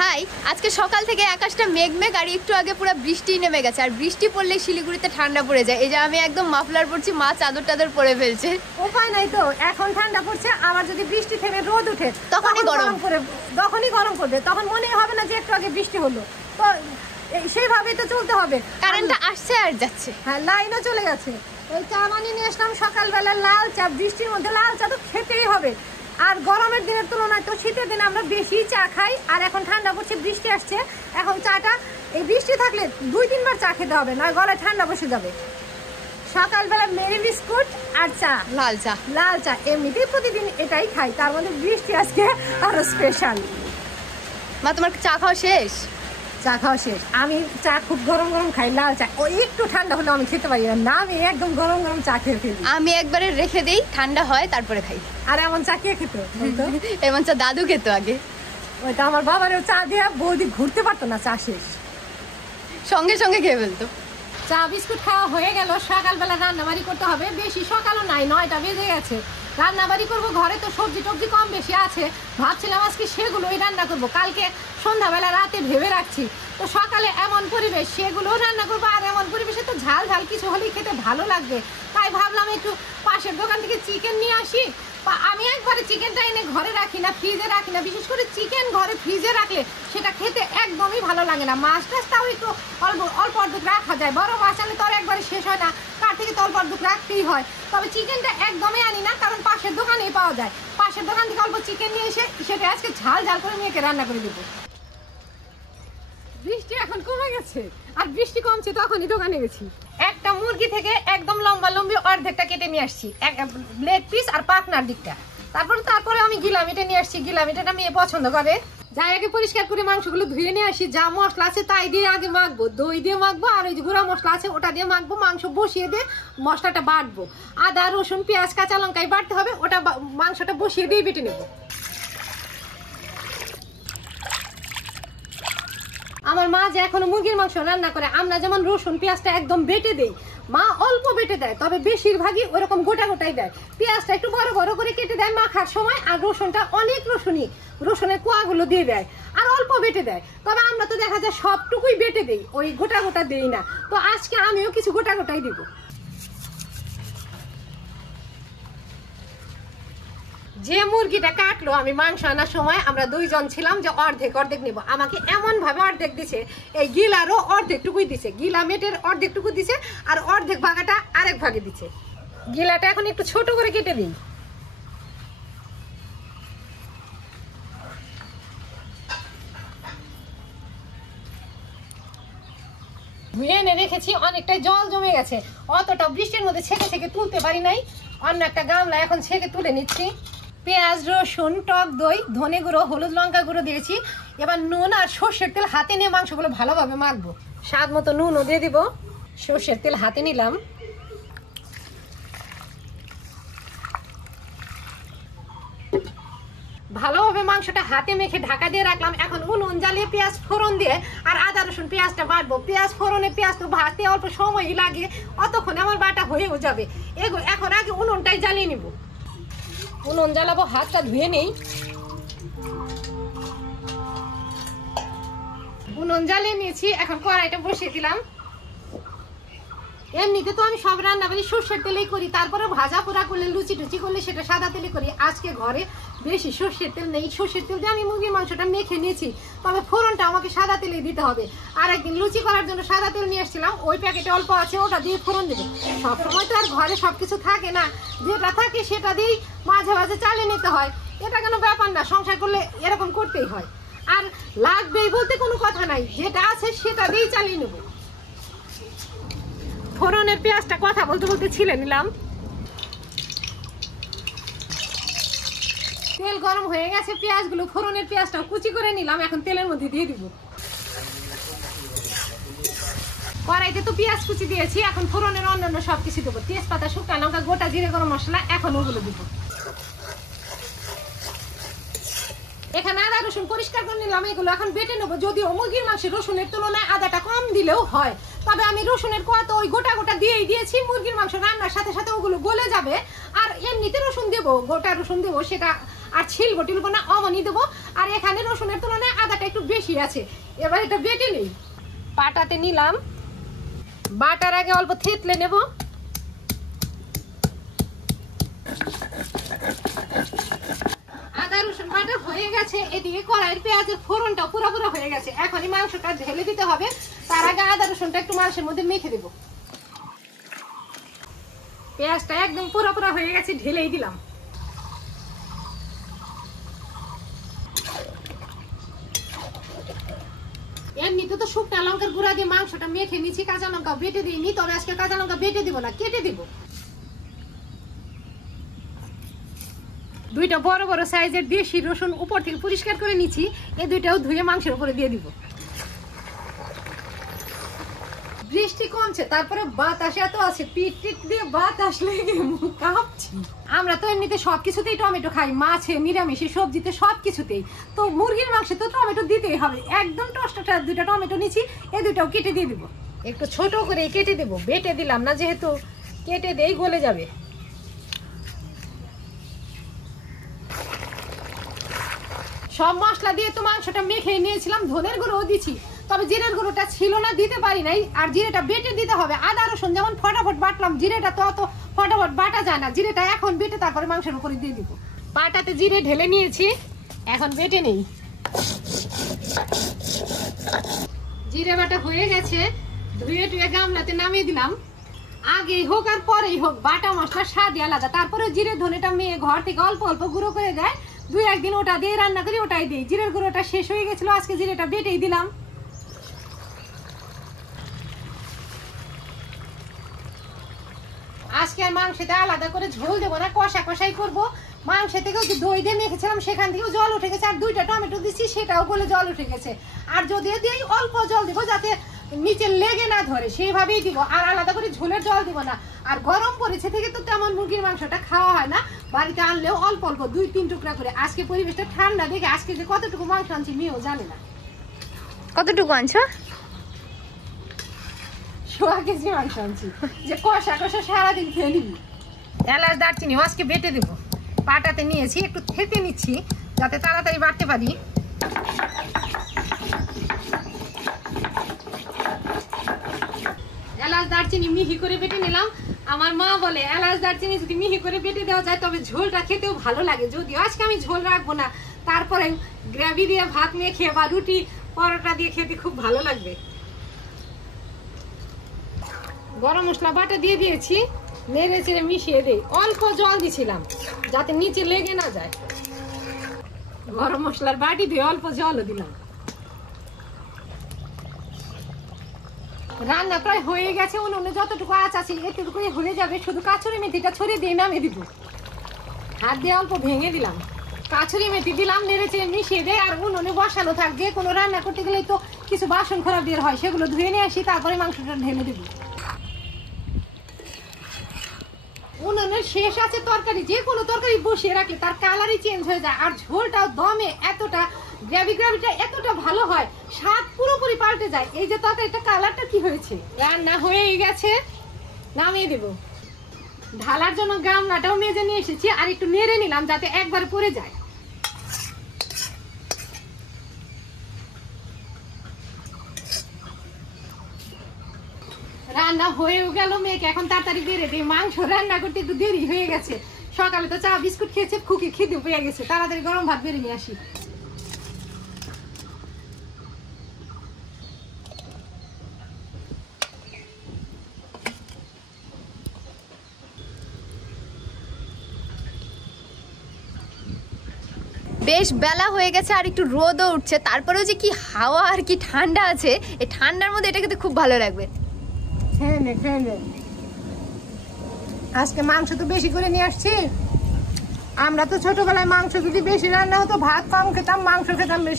High, আজকে সকাল থেকে আকাশটা মেঘমেঘ আর একটু আগে পুরো বৃষ্টি নেমে গেছে। আর বৃষ্টি পড়লে শিলিগুড়িতে ঠান্ডা পড়ে যায়। এই যে আমি একদম মাফলার পরছি, মা চাদর টাদর পরে ফেলছে। উপায় নাই তো, এখন ঠান্ডা পড়ছে, আবার যদি বৃষ্টি থেমে রোদ উঠে তখনই গরম করবে, তখন মনে হবে না যে একটু আগে বৃষ্টি হলো। তো সেইভাবেই তো চলতে হবে। কারেন্টটা আসছে আর যাচ্ছে। হ্যাঁ, লাইনও চলে গেছে। ওই চা বানিয়ে নিয়ে আসলাম সকালবেলা, লাল চা। বৃষ্টির মধ্যে লাল চা তো খেতেই হবে। আর গরমের দিনের তুলনায় তো শীতের দিনে আমরা বেশি চা খাই। আর এখন ঠান্ডা পড়ছে, বৃষ্টি আসছে, এখন চাটা এই বৃষ্টি থাকলে 2-3 বার চা খেতে হবে, নয় গলায় ঠান্ডা বসে যাবে। সকালবেলা মেরি বিস্কুট আর চা, লাল চা। এমনিতেই প্রতিদিন এটাই খাই, তার মধ্যে বৃষ্টি আজকে আরো স্পেশাল। মা, তোমার চা খাওয়া শেষ? চা খাওয়া শেষ। আমি চা খুব গরম গরম খাই, লাল চা। ওই একটু ঠান্ডা হলে আমি খেতে পারি না, আমি একদম গরম গরম চা খেয়ে ফেলি। আমি একবারে রেখে দেই, ঠান্ডা হয় তারপরে খাই। আর এমন চা কে খেত? এমন চা দাদু খেত আগে। ওইটা আমার বাবারও চা দিয়ে বৌদি ঘুরতে পারতো না, চা শেষ সঙ্গে সঙ্গে খেয়ে ফেলতো। চা বিস্কুট খাওয়া হয়ে গেল। সকালবেলা রান্নাবাড়ি করতে হবে, বেশি সকালও নাই, 9টা বেজে গেছে। রান্নাবাড়ি করবো, ঘরে তো সবজি টবজি কম বেশি আছে, ভাবছিলাম আজকে সেগুলোই রান্না করব। কালকে সন্ধ্যাবেলা রাতে ভেবে রাখছি, তো সকালে এমন পরিবেশ সেগুলোও রান্না করবো। আর এমন পরিবেশে তো ঝাল ঝাল কিছু হলেই খেতে ভালো লাগবে। তাই ভাবলাম একটু পাশের দোকান থেকে চিকেন নিয়ে আসি। আমি একবারে চিকেনটা এনে ঘরে রাখি না, ফ্রিজে রাখি না। বিশেষ করে চিকেন ঘরে ফ্রিজে রাখলে সেটা খেতে একদমই ভালো লাগে না। মাছ টাছটাও একটু অল্প অর্ধেক রাখা যায়, বড় মাছ আনলে তো আর একবারে শেষ হয় না, তার থেকে তো অল্প অর্ধেক রাখতেই হয়। তবে চিকেনটা একদমই আনি না, কারণ পাশের দোকানেই পাওয়া যায়। পাশের দোকান থেকে অল্প চিকেন নিয়ে এসে সেটা আজকে ঝাল ঝাল করে মেয়েকে রান্না করে দেবো। বৃষ্টি এখন কমে গেছে, আর বৃষ্টি কমছে তখনই দোকানে গেছি। একটা মুরগি থেকে একদম লম্বা লম্বি অর্ধেকটা কেটে নিয়ে আসছি, লেগ পিস আর পাখনার দিকটা। তারপরে আমি গিলামিটা নিয়ে আসছি। গিলামিটা মেয়ে পছন্দ করে। যাই আগে পরিষ্কার করে মাংসগুলো ধুয়ে নিয়ে আসি। যা মশলা আছে তাই দিয়ে আগে মাখবো, দই দিয়ে মাখবো, আর ওই যে গুঁড়া মশলা আছে ওটা দিয়ে মাখবো। মাংস বসিয়ে দিয়ে মশলাটা বাটবো, আদা রসুন পেঁয়াজ কাঁচা লঙ্কাই বাটতে হবে। ওটা মাংসটা বসিয়ে দিয়ে বেটে নেবো। আমার মা যে এখনো মুরগির মাংস রান্না করে, আমরা যেমন রসুন পেঁয়াজটা একদম বেটে দেই, মা অল্প বেটে দেয়, তবে বেশিরভাগই ওরকম গোটা গোটাই দেয়। পেঁয়াজটা একটু বড় বড় করে কেটে দেয় মাখার সময়, আর রসুনটা অনেক রসুনের কোয়াগুলো দিয়ে দেয়, আর অল্প বেটে দেয়। তবে আমরা তো দেখা যায় সবটুকুই বেটে দেই, ওই গোটা গোটা দেই না। তো আজকে আমিও কিছু গোটা গোটাই দিব। যে মুরগিটা কাটলো আমি মাংস আনার সময়, আমরা 2 জন ছিলাম, যে অর্ধেক অর্ধেক নেবো। আমাকে এমন ভাবে অর্ধেক দিছে, এই গিলারও অর্ধেকটুকুই দিছে, গিলা মেটের অর্ধেকটুকু দিছে, আর অর্ধেক ভাগাটা আরেক ভাগে দিছে। গিলাটা এখন একটু ছোট করে কেটে দিই। ধুয়ে এনে রেখেছি, অনেকটাই জল জমে গেছে, অতটা বৃষ্টির মধ্যে ছেঁকে তুলতে পারি নাই। অন্য একটা গামলা এখন ছেঁকে তুলে নিচ্ছি। পেঁয়াজ রসুন টক দই ধনে গুঁড়ো হলুদ লঙ্কা গুঁড়ো দিয়েছি। এবার নুন আর সর্ষের তেল হাতে নিয়ে মাংসগুলো ভালোভাবে মাখবো। স্বাদ মতো নুনও দিয়ে দিব। সর্ষের তেল হাতে নিলাম। ভালোভাবে মাংসটা হাতে মেখে ঢাকা দিয়ে রাখলাম। এখন উনুন জ্বালিয়ে পেঁয়াজ ফোড়ন দিয়ে আর আদা রসুন পেঁয়াজটা বাটবো। পেঁয়াজ ফোড়নে পেঁয়াজ তো ভাজতে অল্প সময়ই লাগে, অতক্ষণে আমার বাটা হয়েও যাবে। এখন আগে উনুনটাই জ্বালিয়ে নিব। উনুন জ্বালাবো, হাতটা ধুয়ে নেই। উনুন জ্বালিয়ে নিয়েছি, এখন কড়াইটা বসিয়ে দিলাম। এমনিতে তো আমি সব রান্নাবাড়ি সর্ষের তেলেই করি, তারপরে ভাজা পোড়া করলে লুচি টুচি করলে সেটা সাদা তেলে করি। আজকে ঘরে বেশি সর্ষের তেল নেই, সর্ষের তেল দিয়ে আমি মুরগির মাংসটা মেখে নিয়েছি, তবে ফোড়নটা আমাকে সাদা তেলেই দিতে হবে। আর একদিন লুচি করার জন্য সাদা তেল নিয়ে এসেছিলাম, ওই প্যাকেটে অল্প আছে, ওটা দিয়ে ফোড়ন দেবো। সবসময় তো আর ঘরে সবকিছু থাকে না, যেটা থাকে সেটা দিয়েই মাঝে মাঝে চালিয়ে নিতে হয়। এটা কোনো ব্যাপার না, সংসার করলে এরকম করতেই হয়। আর লাগবেই বলতে কোনো কথা নাই, যেটা আছে সেটা দিয়েই চালিয়ে নেবো। ফোড়নের পেঁয়াজটা কথা বলতে বলতে ছিলে নিলাম। তেল গরম হয়ে গেছে, পেঁয়াজগুলো ফোড়নের পেঁয়াজটা কুচি করে নিলাম, এখন তেলের মধ্যে দিয়ে দিব। কড়াইতে তো পেঁয়াজ কুচি দিয়েছি, এখন ফোড়নের অন্যান্য সবকিছু দেবো। তেজপাতা শুকনো লঙ্কা গোটা জিরে গরম মশলা, এখন ওগুলো দিব। এখানে আদা রসুন পরিষ্কার করে নিলাম, এগুলো এখন বেটে নেবো। যদিও মুরগির মাংসে রসুনের তুলনায় আদাটা কম দিলেও হয়, তবে আমি রসুনের কোয়া তো ওই গোটা গোটা দিয়েই দিয়েছি। মুরগির মাংস রান্নার সাথে সাথে ওগুলো গলে যাবে। আর এমনিতে রসুন দেবো, গোটা রসুন দেবো, সেটা আর ছিলবো টিলবো না, অমনি দেবো। আর এখানে রসুনের তুলনায় আদাটা একটু বেশি বেশি আছে। এবার এটা বেটে নেই। পাটাতে নিলাম, বাটার আগে অল্প থেতলে নেব। আদা রসুন বাটা হয়ে গেছে। এদিকে কড়াইয়ের পেঁয়াজের ফোড়নটা পুরোপুরি হয়ে গেছে। এখনই মাংসটা ঢেলে দিতে হবে। তার আগে আদা রসুনটা একটু মাংসের মধ্যে মেখে দেব। পেঁয়াজটা একদম পুরোপুরি হয়ে গেছে, ঢেলেই দিলাম। এমনিতে তো শুকনা লঙ্কার গুঁড়া দিয়ে মাংসটা মেখে নিচ্ছি, কাঁচা লঙ্কা বেটে দিইনি। তবে আজকে কাঁচা লঙ্কা বেটে দিব না, কেটে দিব। দুইটা বড় বড় সাইজের দেশি রসুন উপর থেকে পরিষ্কার করে নিচ্ছি। এই দুইটাও ধুয়ে মাংসের উপরে দিয়ে দিব। বৃষ্টি কমছে, তারপরে বাতাস এত আছে, পিট টিট দিয়ে বাতাস লেগে মুখ কাঁপছি। আমরা তো এমনিতে সবকিছুতেই টমেটো খাই, মাছে, নিরামিষে, সবজিতে, সবকিছুতেই। তো মুরগির মাংসে তো টমেটো দিতেই হবে। একদম টসটা দুইটা টমেটো নিচ্ছি, এই দুইটাও কেটে দিয়ে দিব। একটু ছোট করে কেটে দেব, বেটে দিলাম না, যেহেতু কেটে দেই গলে যাবে। সব মশলা দিয়ে তো মাংসটা মেখে নিয়েছিলাম, ধনের গুঁড়োও দিচ্ছি। তবে জিরের গুঁড়োটা ছিল না, দিতে পারি নাই। আর জিরেটা বেটে দিতে হবে। আদা রসুন যেমন ফটাফট বাটলাম, জিরেটা তো অত ফটাফট বাটা যায় না। জিরেটা এখন বেটে তারপরে মাংসের উপরে দিয়ে দিব। পাটাতে জিরে ঢেলে নিয়েছি, এখন বেটে নেই। জিরে বাটা হয়ে গেছে, ধুয়ে টুয়ে গামলাতে নামিয়ে দিলাম। আগেই হোক আর পরেই হোক, বাটা মশলার স্বাদই আলাদা। তারপরে জিরে ধনেটা মেয়ে ঘর থেকে অল্প অল্প গুঁড়ো করে দেয়। দুই একদিন ওটা দিয়ে রান্না করি, ওটাই দিই। জিরের গুঁড়োটা শেষ হয়ে গেছিল, আজকে জিরেটা বেটেই দিলাম। আজকে আর মাংসতে আলাদা করে ঝোল দেবো না, কষা কষাই করবো। মাংস থেকেও যে দই দিয়ে মেখেছিলাম, সেখান থেকেও জল উঠে গেছে। আর দুইটা টমেটো দিচ্ছি, সেটাও বলে জল উঠে গেছে। আর যদিও দিই অল্প জল দিব, যাতে নিচে লেগে না ধরে, সেইভাবেই দিব। আর আলাদা করে ঝোলের জল দিব না। আর গরম পড়েছে থেকে তো তেমন মুরগির মাংসটা খাওয়া হয় না। বাড়িতে আনলেও অল্প অল্প 2-3 টুকরা করে। আজকে পরিবেশটা ঠান্ডা দেখে আজকে যে কতটুকু মাংস আনছি মেয়েও জানে না। কতটুকু আনছো? 1.5 কেজি মাংস আনছি, যে কষা কষা সারাদিন খেয়ে নিবি। এলাচ দারচিনিও আজকে বেটে দেবো। পাটাতে নিয়েছি, একটু থেতে নিচ্ছি যাতে তাড়াতাড়ি বাটতে পারি। এলাচ দারচিনি মিহি করে বেটে নিলাম। আমার মা বলে এলাচ দারচিনি যদি মিহি করে বেটে দেওয়া যায় তবে ঝোলটা খেতেও ভালো লাগে। যদিও আজকে আমি ঝোল রাখবো না, তারপরে গ্রেভি দিয়ে ভাত মেখে বা রুটি পরোটা দিয়ে খেতে খুব ভালো লাগবে। গরম মশলা বাটা দিয়ে দিয়েছি, নেড়ে চেড়ে মিশিয়ে দেই। অল্প জল দিছিলাম যাতে নিচে লেগে না যায়। গরম মশলার বাটি দিয়ে অল্প জলও দিলাম। রান্না প্রায় হয়ে গেছে। উনুনে যতটুকু আঁচ আছে এতটুকুই হয়ে যাবে। শুধু কাঁচুরি মেথিটা ছড়িয়ে দিয়ে নামিয়ে দিব। হাত দিয়ে অল্প ভেঙে দিলাম, কাঁচুরি মেথি দিলাম, নেড়ে চেড়ে মিশিয়ে দেয়। আর উনুনে বসানো থাক। যে কোনো রান্না করতে গেলেই তো কিছু বাসন খারাপ বের হয়, সেগুলো ধুয়ে নিয়ে আসি, তারপরে মাংসটা ঢেলে দেবো। উনুনের শেষ আছে তরকারি, যে কোনো তরকারি বসিয়ে রাখলে তার কালারই চেঞ্জ হয়ে যায়। আর ঝোলটাও দমে এতটা গ্রেভিটা এতটা ভালো হয়, স্বাদ পুরোপুরি পাল্টে যায়। এই যে তরকারিটা কালারটা কি হয়েছে। রান্না হয়েই গেছে, নামিয়ে দেব। ঢালার জন্য গামলাটাও মেজে নিয়ে এসেছি, আর একটু নেড়ে নিলাম যাতে একবারে পড়ে যায়। রান্না হয়েও গেল, মেয়েকে এখন তাড়াতাড়ি বেড়ে দিই। মাংস রান্না করতে একটু দেরি হয়ে গেছে। সকালে তো চা বিস্কুট খেয়েছে, খুকি খিদে পেয়ে গেছে। তাড়াতাড়ি গরম ভাত বেড়ে নিয়ে আসি। বেশ বেলা হয়ে গেছে, আর একটু রোদও উঠছে। তারপরেও যে কি হাওয়া আর কি ঠান্ডা আছে, এই ঠান্ডার মধ্যে এটা কিন্তু খুব ভালো লাগবে। আজকে মাংস তো বেশি করে নিয়ে আসছি। আমরা তো ছোটবেলায় মাংস যদি বেশি রান্না হতো ভাত কম খেতাম, মাংস খেতাম বেশি।